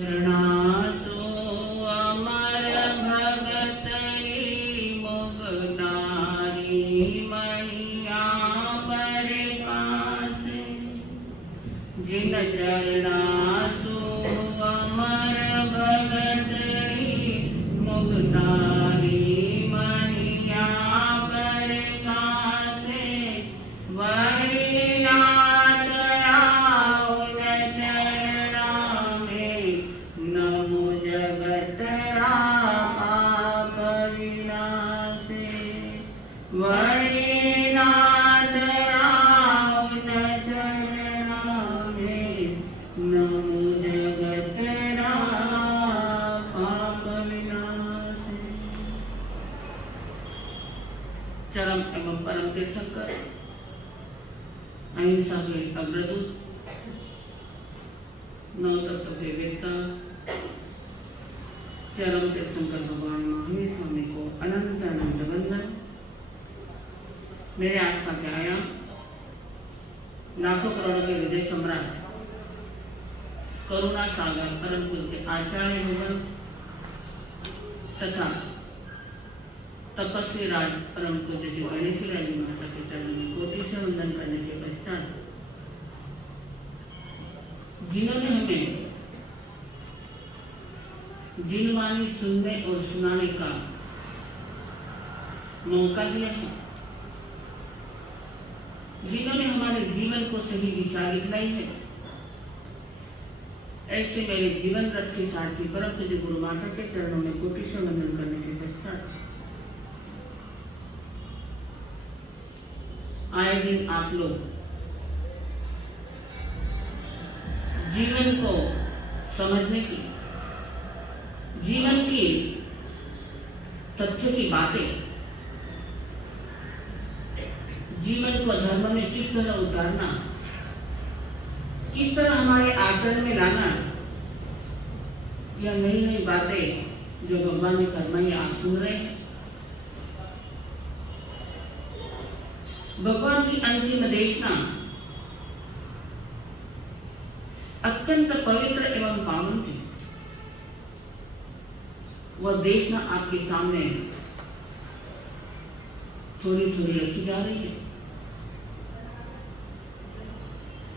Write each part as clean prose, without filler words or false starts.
शरणासु अमर भगतई मुगनारी मणिया प्रकाश जिन चरणासु अमर भगतई मुगनारी मणिया प्रकाश वही चरम एवं परम तीर्थंकर अहिंसा के अग्रदूत नौ तत्व के वेत्ता चरम तीर्थंकर भगवान महावीर स्वामी को अनंत अनंत वंदन। मेरे आस्था के आया लाखों करोड़ों के विदेश सम्राट करुणा सागर परम पूज्य आचार्य भगवान तथा तपस्वी राज परम पूज्य श्री गणेश राज महाराज के चरणों में कोटि से वंदन करने के पश्चात जिन्होंने हमें जिनवाणी सुनने और सुनाने का मौका दिया है, जिन्होंने हमारे जीवन को सही दिशा दिखलाई है, ऐसे मेरे जीवन रक्षी सारथी परम पूज्य गुरु माता के चरणों में कोटि से वंदन करने के पश्चात आए दिन आप लोग जीवन को समझने की, जीवन की तथ्य की बातें, जीवन को धर्म में किस तरह उतारना, किस तरह हमारे आचरण में लाना, यह नई नई बातें जो भगवान ने फरमाई आप सुन रहे हैं। भगवान की अंतिम देशना अत्यंत पवित्र एवं पावन थी। वह देशना आपके सामने थोड़ी थोड़ी रखी जा रही है।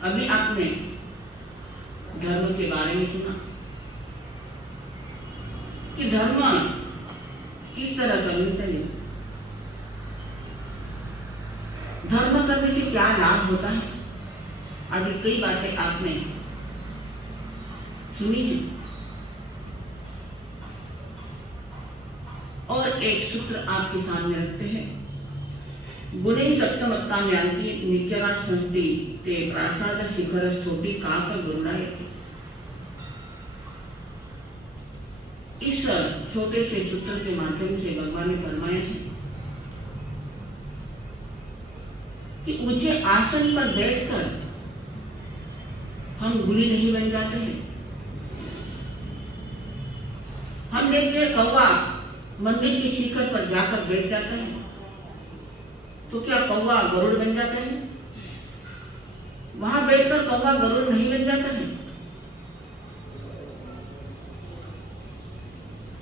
अभी आपने धर्म के बारे में सुना कि धर्म किस तरह करना चाहिए, धर्म करने से क्या लाभ होता है, आदि कई बातें आपने सुनी है। और एक सूत्र आपके सामने रखते हैं, गुणे सप्तमत्ता यान्ति निचरा संति ते प्रासाद शिखर स्तोति काक गुरुनायति। इस छोटे से सूत्र के माध्यम से भगवान ने फरमाया है कि ऊंचे आसन पर बैठकर हम गुली नहीं बन जाते हैं। हम देखते हैं कौवा मंदिर की शिखर पर जाकर बैठ जाता है, तो क्या कौवा गरुड़ बन जाता है? वहां बैठकर कौवा गरुड़ नहीं बन जाता है।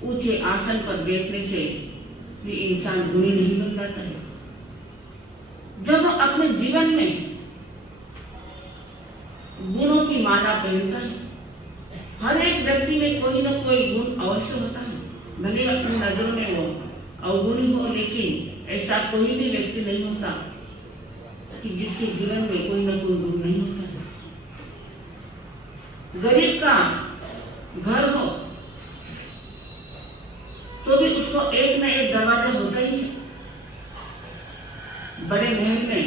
ऊंचे आसन पर बैठने से भी इंसान गुणी नहीं बन जाता है। जब हम अपने जीवन में गुणों की माला पहनता है, हर एक व्यक्ति में कोई न कोई गुण अवश्य होता है। भले अपनी नजरों में वो अवगुणी हो, लेकिन ऐसा कोई भी व्यक्ति नहीं होता कि जिसके जीवन में कोई न कोई गुण नहीं होता है। गरीब का घर हो तो भी उसको एक न एक दरवाजा होता ही है। बड़े महल में,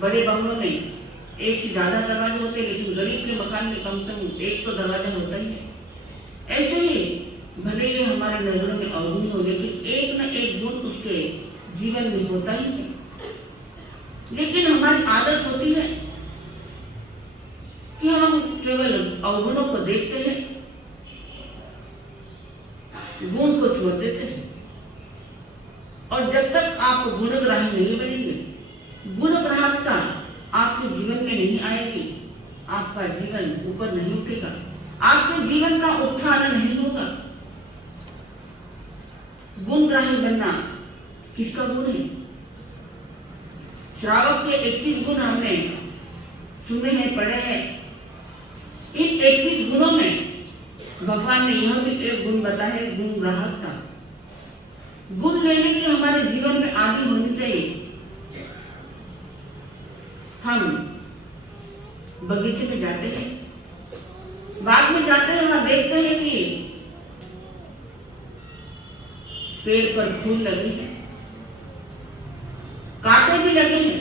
बड़े बंगलों में एक से ज्यादा दरवाजे होते हैं, लेकिन गरीब के मकान में कम से कम एक तो दरवाजा होता ही है। ऐसे ही भले ही हमारे नजरों में अवगुण हो, लेकिन एक न एक गुण उसके जीवन में होता ही है। लेकिन हमारी आदत होती है कि हम केवल अवगुणों को देखते हैं, गुण को छोड़ देते हैं। और जब तक आप गुणग्राही नहीं बनेंगे, गुणग्राहकता आपके जीवन में नहीं आएगी, आपका जीवन ऊपर नहीं उठेगा। आपके जीवन का उत्थान बुद्धिमान बनना किसका गुण है? श्रावक के 21 गुण हमने सुने हैं, पढ़े हैं। इन 21 गुणों में भगवान ने यह भी एक गुण बताया है, गुण ग्राहकता। गुण लेने की हमारे जीवन में आदि होनी चाहिए। हम बगीचे में जाते हैं, बाग में जाते हैं, वहां देखते हैं कि पेड़ पर फूल लगे हैं, कांटे भी लगे हैं,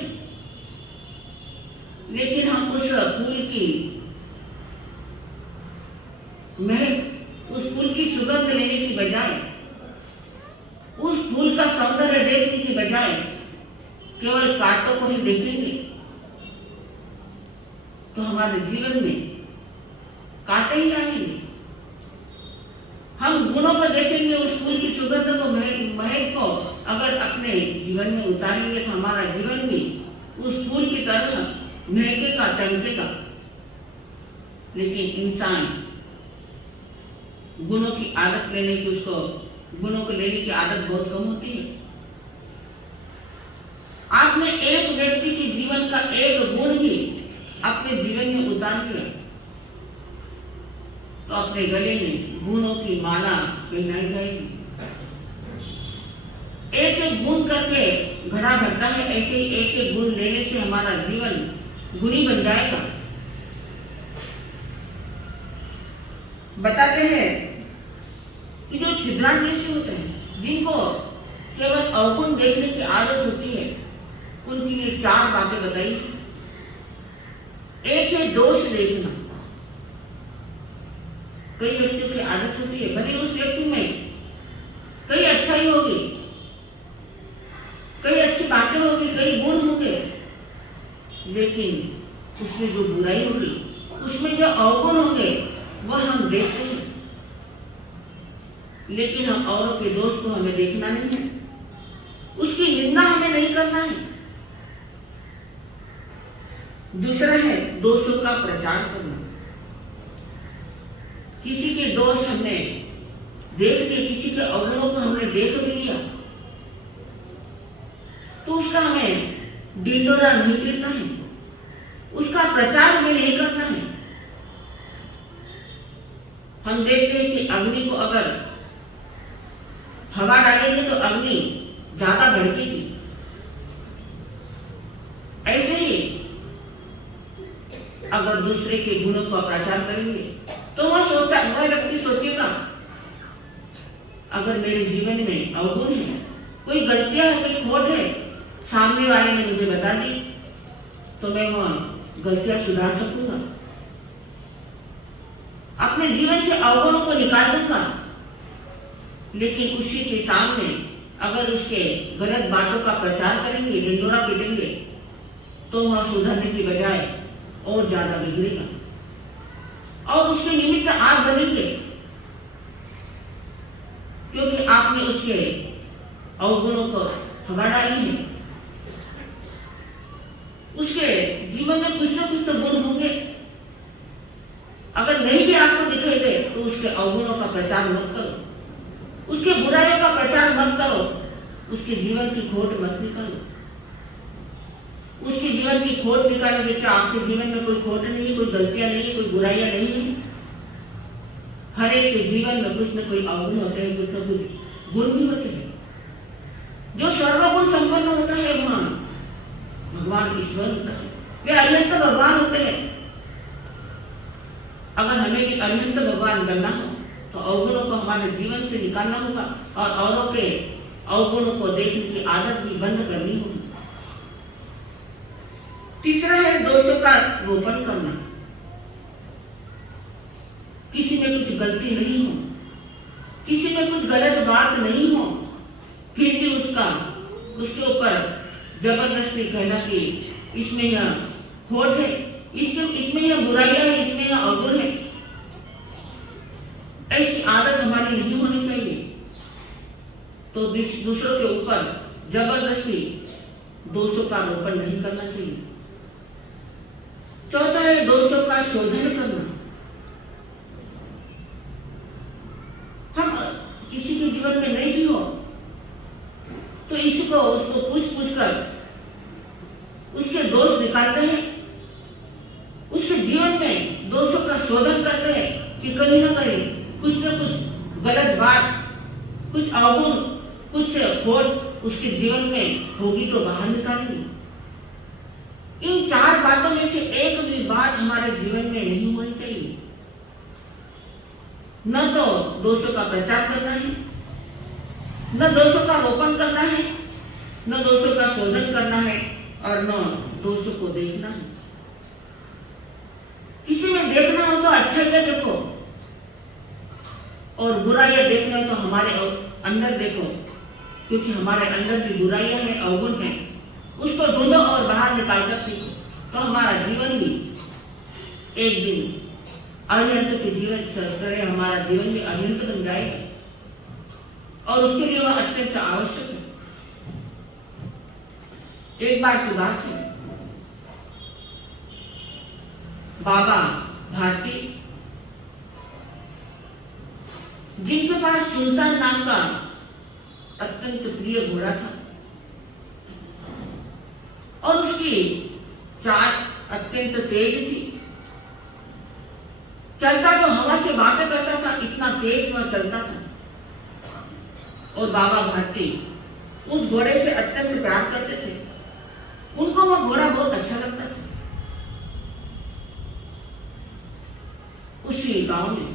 लेकिन हम उस फूल की महक, उस फूल की सुगंध लेने की बजाय, उस फूल का सौंदर्य देखने की बजाय केवल कांटों को ही देखेंगे, तो हमारे जीवन में कांटे ही आएंगे। हम गुणों को देखेंगे, उस फूल की सुगंध को, महक को अगर अपने जीवन में उतारेंगे तो हमारा जीवन भी उस फूल की तरह महकेगा, चमकेगा। लेकिन इंसान गुणों की आदत लेने की, उसको गुणों को लेने की आदत बहुत कम होती है। आपने एक व्यक्ति के जीवन का एक गुण भी अपने जीवन में उतार दिया तो अपने गले में गुणों की माला पहनाई जाएगी। एक एक गुण करके घड़ा भरता है, ऐसे ही एक एक गुण लेने से हमारा जीवन गुणी बन जाएगा। बताते हैं कि जो छिद्रांकेशी होते हैं, जिनको केवल अवगुण देखने की आदत होती है, उनके लिए 4 बातें बताई। एक है दोष देखना। कई व्यक्तियों की आदत होती है, भले उस व्यक्ति में कई अच्छाई होगी, कई अच्छी बातें होगी, कई गुण होंगे, लेकिन उसमें जो बुराई होगी, उसमें जो अवगुण होंगे, वह हम देखते हैं, लेकिन हम औरों के दोष को हमें देखना नहीं है, उसकी निंदा हमें नहीं करना है। दूसरा है दोषों का प्रचार करना। किसी के दोष हमने देख के, किसी के अवगुणों को हमने देख भी लिया, तो उसका हमें ढिंढोरा नहीं पीटना है, उसका प्रचार हमें नहीं करना है। हम देखते हैं कि अग्नि को अगर हवा डालेंगे तो अग्नि ज्यादा भड़केगी। ऐसे ही अगर दूसरे के गुणों का प्रचार करेंगे तो वह व्यक्ति सोचेगा, अगर मेरे जीवन में अवगुण है, कोई गलतियां है, कोई खोट है, सामने वाले ने मुझे बता दी, तो मैं वह गलतियां सुधार सकूंगा, अपने जीवन से अवगुणों को निकाल दूंगा। लेकिन उसी के सामने अगर उसके गलत बातों का प्रचार करेंगे, ढिंढोरा पीटेंगे, तो वह सुधरने की बजाय और ज्यादा बिगड़ेगा और उसके निमित्त आप बनेंगे, क्योंकि आपने उसके अवगुणों को हवा डाली है। उसके जीवन में कुछ ना कुछ तो गुण होंगे, अगर नहीं भी आपको दिखाई दे तो उसके अवगुणों का प्रचार मत करो, उसके बुराइयों का प्रचार मत करो, उसके जीवन की खोट मत निकालो। उसके जीवन की खोट निकालोगे तो आपके जीवन में कोई खोट नहीं है, कोई गलतियां नहीं है, कोई बुराइयां नहीं है। हर एक के जीवन में कुछ न कोई अवगुण होते हैं, कुछ न कुछ गुण भी होते हैं। जो सर्वगुण संपन्न होता है वहां भगवान ईश्वर होता है, वे अनंत भगवान होते हैं। अगर हमें भी अनंत भगवान बनना हो तो अवगुणों को हमारे जीवन से निकालना होगा और औरों के अवगुणों को देखने की आदत भी बंद करनी होगी। तीसरा है दोषों का रोपण करना। किसी में कुछ गलती नहीं हो, किसी में कुछ गलत बात नहीं हो, फिर भी उसके ऊपर जबरदस्ती कहना कि इसमें यह खोट है, इसमें यह बुराइयां है, इसमें यह अवगुण है, ऐसी आदत हमारी नहीं होनी चाहिए। तो दूसरों के ऊपर जबरदस्ती दोषों का रोपण नहीं करना चाहिए। चौथा है दोषों का शोधन करना। हम किसी के जीवन में नहीं भी हो, तो इसको उसको पूछ कर उसके दोष निकालते हैं, उसके जीवन में दोषों का शोधन करते हैं कि कहीं ना कहीं कुछ न कुछ गलत बात, कुछ अवगुण, कुछ खोट उसके जीवन में होगी तो बाहर निकालेंगे। इन 4 बातों में से एक भी बात हमारे जीवन में नहीं होनी चाहिए। न तो दोषों का प्रचार करना है, न दोषों का रोपण करना है, न दोषों का शोधन करना है और न दोषों को देखना है। किसी में देखना हो तो अच्छे से देखो और बुराइयां देखना हो तो हमारे अंदर देखो, क्योंकि हमारे अंदर की बुराइयां हैं, अवगुण हैं, उसको ढूंढो और बाहर निकाल कर देखो, तो हमारा जीवन भी एक दिन अरिहंत के जीवन तरह हमारा जीवन भी अरिहंत बन जाएगा और उसके लिए वह अत्यंत आवश्यक है। एक बार की बात है, बाबा भारती जिनके पास सुल्तान नाम का अत्यंत प्रिय घोड़ा था और उसकी चाल अत्यंत तेज थी, चलता तो हवा से बातें करता था, इतना तेज वह चलता था। और बाबा भारती उस घोड़े से अत्यंत प्यार करते थे, उनको वह घोड़ा बहुत अच्छा लगता था। उसी गांव में,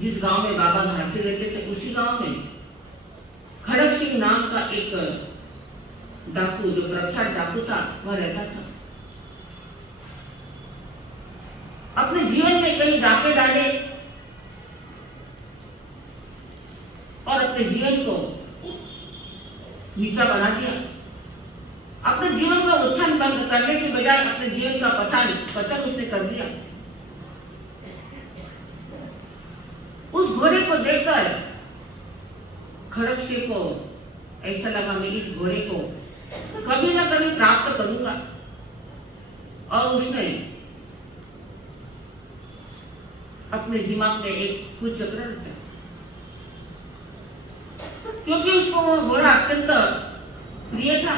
जिस गांव में बाबा भारती रहते थे, उसी गांव में खड़क सिंह नाम का एक डाकू, जो प्रख्यात डाकू था, वह रहता था। अपने जीवन में कई डाके डाले और अपने जीवन को नीचा बना दिया। अपने जीवन का उत्थान बंद करने के बजाय अपने जीवन का पतन उसने कर दिया। उस घोड़े को देखकर खड़क सिंह को ऐसा लगा, मैं इस घोड़े को कभी ना कभी प्राप्त करूंगा, और उसने अपने दिमाग में एक कुछ चक्र रचा, क्योंकि उसको वह घोड़ा अत्यंत प्रिय था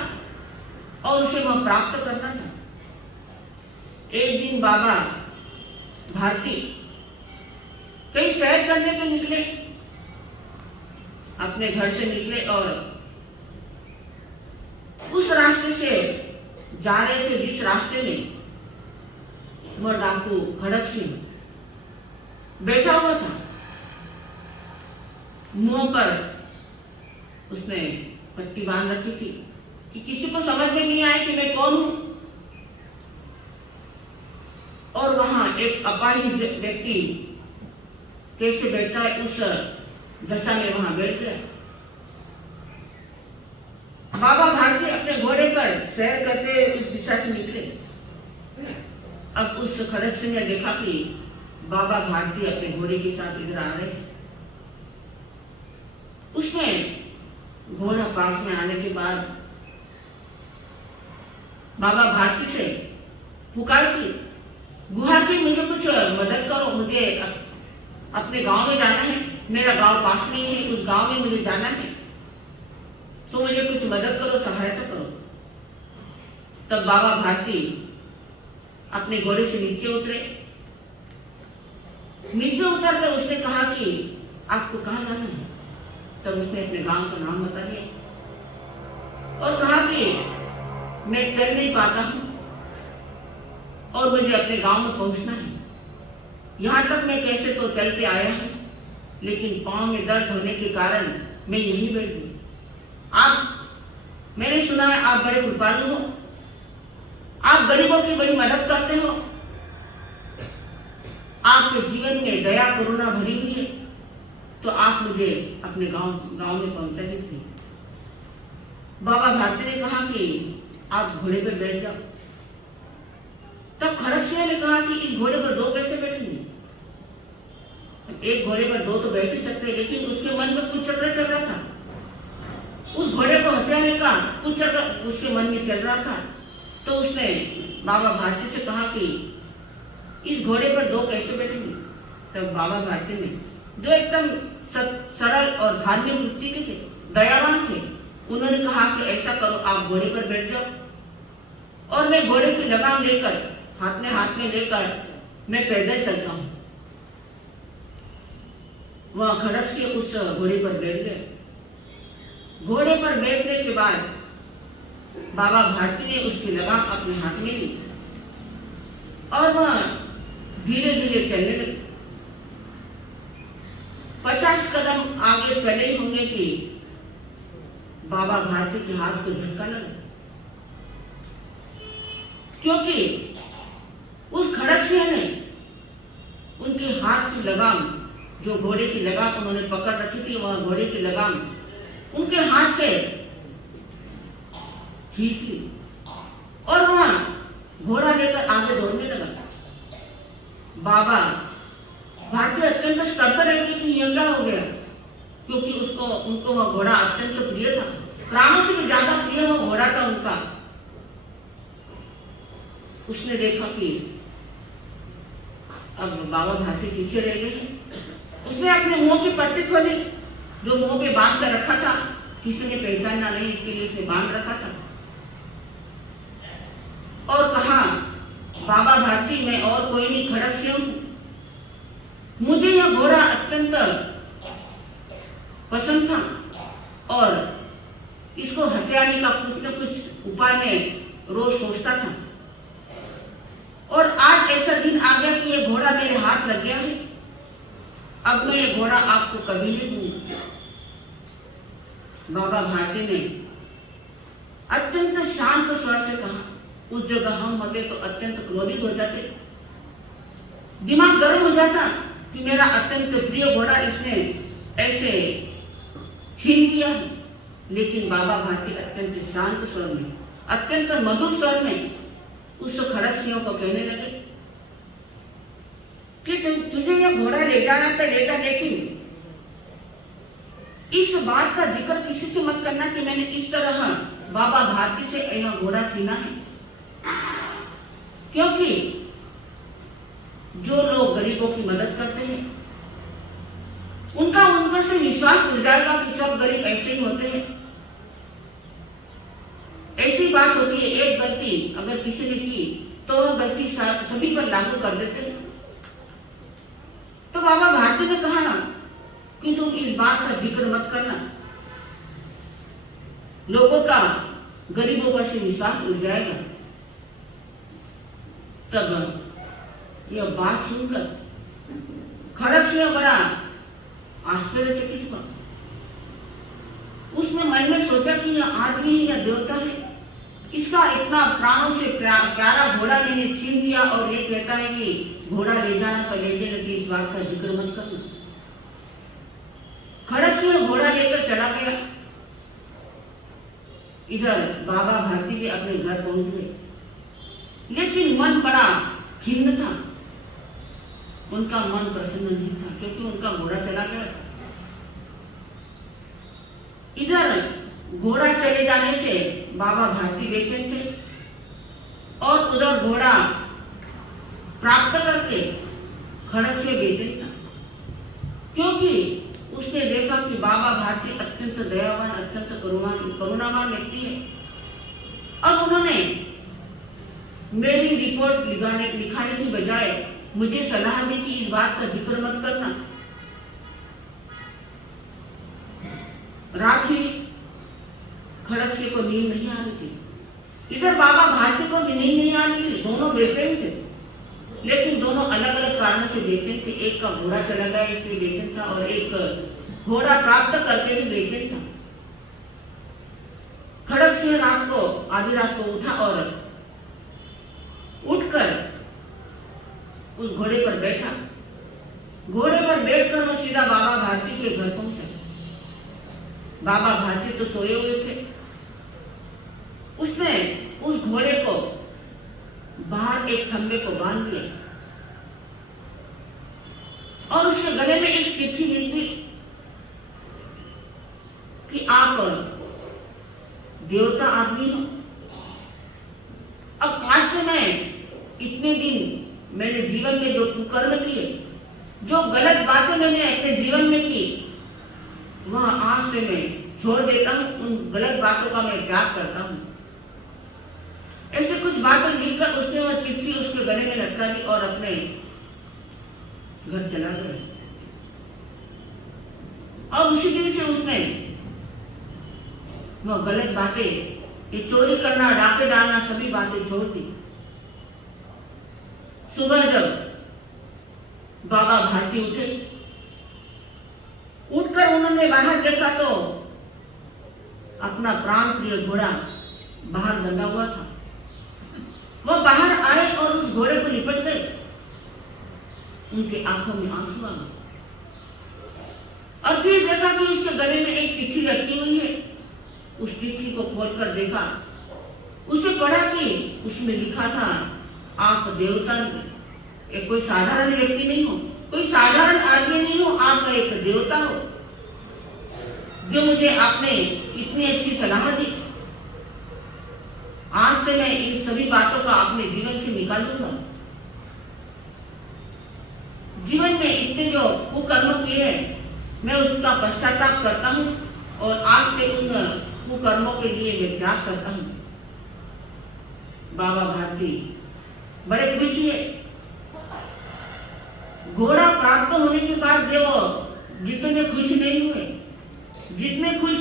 और उसे वह प्राप्त करना था। एक दिन बाबा भारती कहीं सैर करने के निकले, अपने घर से निकले और उस रास्ते से जा रहे थे जिस रास्ते में वह डाकू खड़क सिंह बैठा हुआ था। मुंह पर उसने पट्टी बांध रखी थी कि किसी को समझ में नहीं आए कि मैं कौन हूं। और वहां एक अपाहिज व्यक्ति कैसे बैठा है, उस दशा में वहां बैठ गया। बाबा भारती अपने घोड़े पर सैर करते उस दिशा से निकले। अब उस खड़क सिंह ने देखा कि बाबा भारती अपने घोड़े के साथ इधर आ रहे हैं। उसने घोड़ा पास में आने के बाद बाबा भारती से पुकार की, गुहा की मुझे कुछ मदद करो, मुझे अपने गांव में जाना है, मेरा गांव पास में ही है, उस गांव में मुझे जाना है, तो मुझे कुछ मदद करो, सहायता करो। तब बाबा भारती अपने घोड़े से नीचे उतरे। नीचे उतर कर उसने कहा कि आपको कहाँ जाना है? तब उसने अपने गांव का नाम बता दिया और कहा कि मैं चल नहीं पाता हूं और मुझे अपने गांव में पहुंचना है। यहां तक मैं कैसे तो चल के आया हूं, लेकिन पांव में दर्द होने के कारण मैं यहीं बैठ गई। मैंने सुना है आप बड़े कृपालु हो, आप गरीबों की बड़ी मदद करते हो, आपके जीवन में दया करुणा भरी हुई है, तो आप मुझे अपने गांव में पहुंचा दीजिए। बाबा भारती ने कहा कि आप घोड़े पर बैठ जाओ। तब खड़क सिंह ने कहा कि इस घोड़े पर 2 कैसे बैठेंगे? एक घोड़े पर 2 तो बैठ ही सकते हैं, लेकिन उसके मन में कुछ चक्र चल रहा था। उस घोड़े को हटाने का कुछ चक्र उसके मन में चल रहा था। तो उसने बाबा भारती से कहा कि इस घोड़े पर 2 कैसे बैठेंगे? तब बाबा भारती ने, जो एकदम सरल और धार्मिक वृत्ति के थे, दयावान थे, उन्होंने कहा कि ऐसा करो, आप घोड़े पर बैठ जाओ और मैं घोड़े की लगाम लेकर हाथ में लेकर मैं पैदल चलता हूँ। वह खड़क से उस घोड़े पर बैठ गए। घोड़े पर बैठने के बाद बाबा भारती ने उसकी लगाम अपने हाथ में ली और वह धीरे धीरे चलने लगे। 50 कदम आगे चले होंगे कि बाबा भारती के हाथ को झटका लगा, क्योंकि उस खड़कसिया ने उनके हाथ की लगाम, जो घोड़े की लगाम उन्होंने पकड़ रखी थी, वह घोड़े की लगाम उनके हाथ से खींच ली और वह घोड़ा लेकर आगे दौड़ने लगा। बाबा भारती अत्यंत स्तब्ध रह गई कि यंगा हो गया, क्योंकि उनको वह घोड़ा अत्यंत प्रिय था, प्राणों से भी ज्यादा प्रिय वह घोड़ा था उनका। उसने देखा कि अब बाबा भारती पीछे रह गए हैं। उसने अपने मुंह की पट्टी खोली, जो मुंह पे बांध कर रखा था, किसी ने पहचानना नहीं इसके लिए उसने बांध रखा था, और कहा, बाबा भारती मैं और कोई नहीं, खड़कसिया हूं। मुझे यह घोड़ा अत्यंत पसंद था और इसको हथियाने का कुछ न कुछ उपाय में रोज सोचता था, और आज ऐसा दिन आ गया कि यह घोड़ा मेरे हाथ लग गया है। अब मैं ये घोड़ा आपको कभी नहीं दूंगा। बाबा भारती ने अत्यंत शांत स्वर से कहा। उस जगह हम होते तो अत्यंत क्रोधित हो जाते, दिमाग गर्म हो जाता कि मेरा अत्यंत प्रिय घोड़ा इसने ऐसे छीन लिया है। लेकिन बाबा भारती अत्यंत शांत स्वर में, अत्यंत मधुर स्वर में उस खड़कसियों को कहने लगे कि तुझे यह घोड़ा ले जाना तो ले जा, लेकिन इस बात का जिक्र किसी से मत करना कि मैंने इस तरह बाबा भारती से यह घोड़ा छीना है, क्योंकि जो लोग गरीबों की मदद करते हैं उनका उन पर से विश्वास उड़ जाएगा कि सब गरीब ऐसे ही होते हैं। ऐसी बात होती है, एक गलती अगर किसी ने की तो वह गलती सभी पर लागू कर देते हैं। तो बाबा भारती ने कहा कि तुम इस बात का जिक्र मत करना, लोगों का गरीबों पर से विश्वास उड़ जाएगा। तब यह बात सुनकर खड़कसिया बड़ा आश्चर्यचकित हुआ। उसने मन में सोचा कि यह आदमी ही या देवता है, इसका इतना प्राणों से प्यारा घोड़ा मैंने छीन लिया और ये कहता है कि घोड़ा ले जाना तो ले जाने की इस बात का जिक्र मत करना। खड़कसिया घोड़ा लेकर चला गया। इधर बाबा भारती भी अपने घर पहुंच गए, लेकिन मन बड़ा खिन्न था, उनका मन प्रसन्न नहीं था, क्योंकि उनका घोड़ा चला गया। इधर घोड़ा चले जाने से बाबा भारती बेचैन थे और उधर घोड़ा प्राप्त करके खड़कसिया बेचैन था, क्योंकि उसने देखा कि बाबा भारती अत्यंत दयावान, अत्यंत करुणावान व्यक्ति है। अब उन्होंने मेरी रिपोर्ट लिखाने की बजाय मुझे सलाह दी कि इस बात का जिक्र मत करना। रात हुई, खड़कसिया को नींद नहीं आ रही थी, इधर बाबा भारती को भी नींद नहीं आ रही थी। दोनों बेचैन थे, लेकिन दोनों अलग अलग कारणों से बेचैन थे। एक का घोड़ा चला गया इसलिए बेचैन था, और एक घोड़ा प्राप्त करके भी बेचैन था। खड़कसिया रात को, आधी रात को उठा और उठकर उस घोड़े पर बैठा। घोड़े पर बैठकर वो सीधा बाबा भारती के घर पहुंचा। बाबा भारती तो सोए हुए थे। उसने उस घोड़े को बाहर एक खंबे को बांध दिया और उसके गले में एक चिट्ठी लिख दी कि आप देवता आदमी हो। अब आज से मैं इतने दिन मैंने जीवन में जो कुकर्म किए, जो गलत बातें मैंने अपने जीवन में की, वह आज से मैं छोड़ देता हूँ, उन गलत बातों का मैं त्याग करता हूँ। ऐसे कुछ बातें लिखकर उसने वह चिट्ठी उसके गले में लटका दी और अपने घर चला गया। और उसी दिन से उसने वह गलत बातें, ये चोरी करना, डाके डालना, सभी बातें छोड़ दी। सुबह जब बाबा भारती उठे, उठकर उन्होंने बाहर देखा तो अपना प्राण प्रिय घोड़ा बाहर बंधा हुआ था। वह बाहर आए और उस घोड़े को लिपट गए। उनके आंखों में आंसू आ गए और फिर देखा कि उसके गले में एक चिट्ठी लटकी हुई है। उस चिट्ठी को खोलकर देखा, उसे पढ़ा कि उसमें लिखा था, आप देवता, एक कोई साधारण व्यक्ति नहीं हो, कोई साधारण आदमी नहीं हो, आप एक देवता हो, जो मुझे आपने इतनी अच्छी सलाह दी। आज से मैं इन सभी बातों का अपने जीवन से निकाल दूंगा। जीवन में इतने जो कुकर्म किए हैं, मैं उसका पश्चाताप करता हूँ और आज से उन कुकर्मों के लिए मैं त्याग करता हूँ। बाबा भारती बड़े खुश हुए। घोड़ा प्राप्त होने के बाद जो जितने खुश नहीं हुए, जितने खुश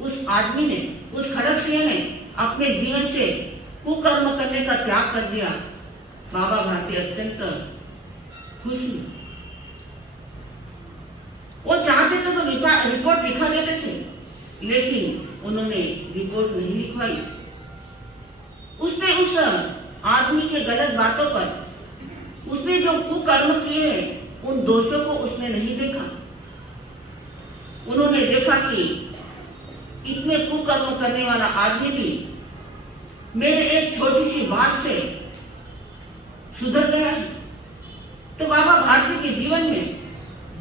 उस आदमी ने, उस खड़गसिंह ने अपने जीवन से कुकर्म करने का त्याग कर दिया, बाबा भारती अत्यंत खुश हुए। वो चाहते थे तो रिपोर्ट लिखा देते थे, लेकिन उन्होंने रिपोर्ट नहीं लिखवाई। उसने उस आदमी के गलत बातों पर, उसने जो कुकर्म किए उन दोषों को उसने नहीं देखा। उन्होंने देखा कि इतने कुकर्म करने वाला आदमी भी मेरे एक छोटी सी बात से सुधर गया है। तो बाबा भारती के जीवन में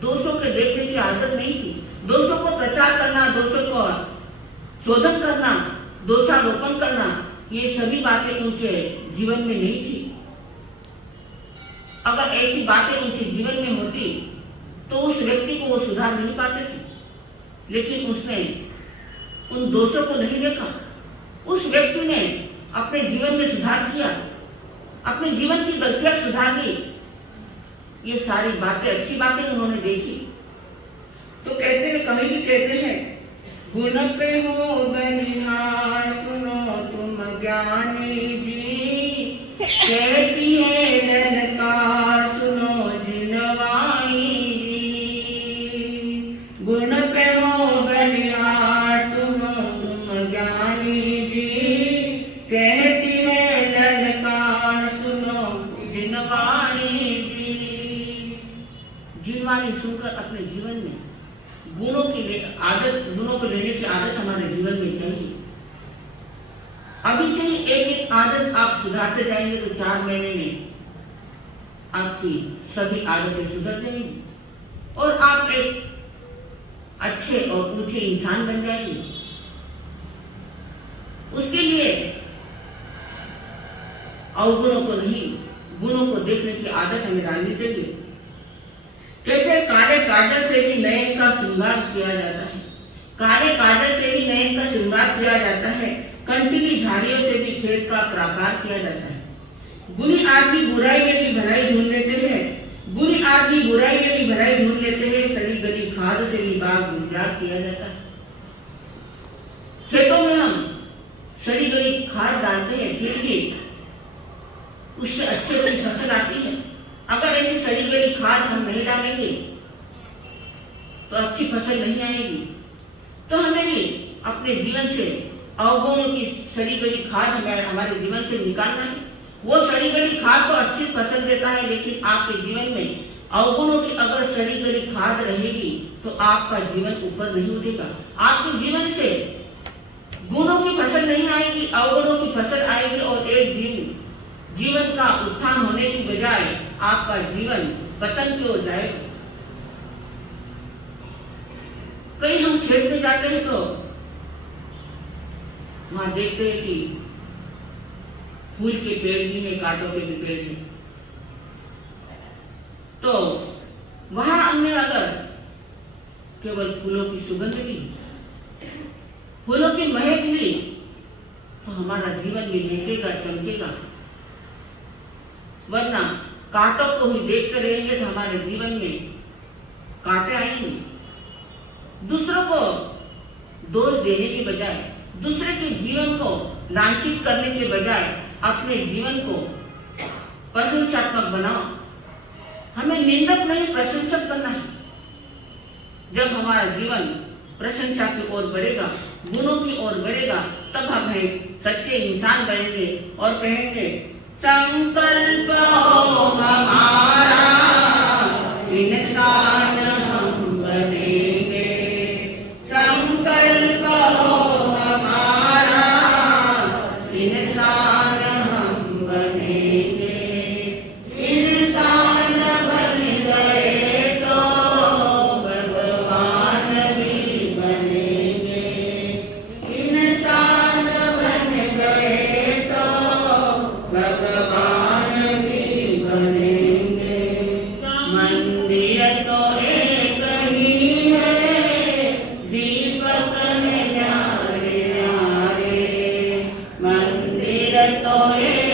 दोषों के देखने की आदत नहीं थी। दोषों को प्रचार करना, दोषों को शोधन करना, दोषारोपण करना, ये सभी बातें उनके जीवन में नहीं थी। अगर ऐसी बातें उनके जीवन में होती तो उस व्यक्ति को वो सुधार नहीं पाते थे, लेकिन उसने उन दोषों को नहीं देखा। उस व्यक्ति ने अपने जीवन में सुधार किया, अपने जीवन की गलतियां सुधार ली। ये सारी बातें, अच्छी बातें उन्होंने देखी। तो कहते हैं, कवि भी कहते हैं, गुण पे हो बनिहार सुनो तुम ज्ञानी जी, कहती है ललकार सुनो जिनवाणी जी। गुण पे हो बनिहार तुम ज्ञानी जी, कहती है ललकार सुनो जिनवाणी जी। जिनवाणी सुनकर अपने जीवन में गुणों को लेने की आदत हमारे जीवन में चाहिए। अभी से ही एक एक आदत आप सुधारते जाएंगे तो 4 महीने में आपकी सभी आदतें सुधर जाएंगी और आप एक अच्छे और ऊंचे इंसान बन जाएंगे। उसके लिए अवगुणों को नहीं, गुणों को देखने की आदत हमें डालनी चाहिए। कहते हैं, काले काजल से भी नयन का श्रृंगार किया जाता है। काले काजल से भी नयन का श्रृंगार किया जाता है, कंटीली झाड़ियों से भी खेत का प्राकार किया जाता है। बुरी आदमी बुराई में भी भलाई ढूंढ लेते हैं, बुरी आदमी बुराई में भी भलाई ढूंढ लेते हैं, सड़ी गली खाद से भी बाग गुलजार किया जाता है। खेतों में हम सड़ी गली खाद डालते हैं, फिर भी उससे अच्छी बड़ी फसल आती है। अगर ऐसी सड़ी गली खाद हम नहीं डालेंगे तो अच्छी फसल नहीं आएगी। तो हमें भी अपने जीवन से अवगुणों की सड़ी गली खाद हमारे जीवन से निकालना है। वो सड़ी गली खाद तो अच्छी फसल देता है, लेकिन आपके जीवन में अवगुणों की अगर सड़ी गली खाद रहेगी तो आपका जीवन ऊपर नहीं उठेगा। आपके जीवन से गुणों की फसल नहीं आएगी, अवगुणों की फसल आएगी और एक जीवन का उत्थान होने की बजाय आपका जीवन पतन की ओर जाएगा। कहीं हम खेत में जाते हैं तो वहां देखते हैं कि फूल के पेड़ भी है, कांटों के भी पेड़ है। तो वहां हमने अगर केवल फूलों की सुगंध ली फूलों की महक ली तो हमारा जीवन भी महकेगा, चमकेगा। वरना कांटों को ही देखते रहेंगे तो हमारे जीवन में कांटे आएंगे। दूसरों को दोष देने के बजाय, दूसरे के जीवन को लांछित करने के बजाय अपने जीवन को प्रशंसात्मक बनाओ। हमें निंदक नहीं, प्रशंसक बनना है। जब हमारा जीवन प्रशंसा की ओर बढ़ेगा, गुणों की ओर बढ़ेगा, तब हम सच्चे इंसान बनेंगे और कहेंगे संकल्प हो हमारा इंसान हम बनेंगे। संकल्प हो हमारा इंसान हम बनेंगे। इंसान बन गए तो भगवान भी बनेंगे। इंसान बन गए तो भगवान भी बनेंगे। मंदिर तो एक ही है, दीपक है न्यारे न्यारे। मंदिर तो एक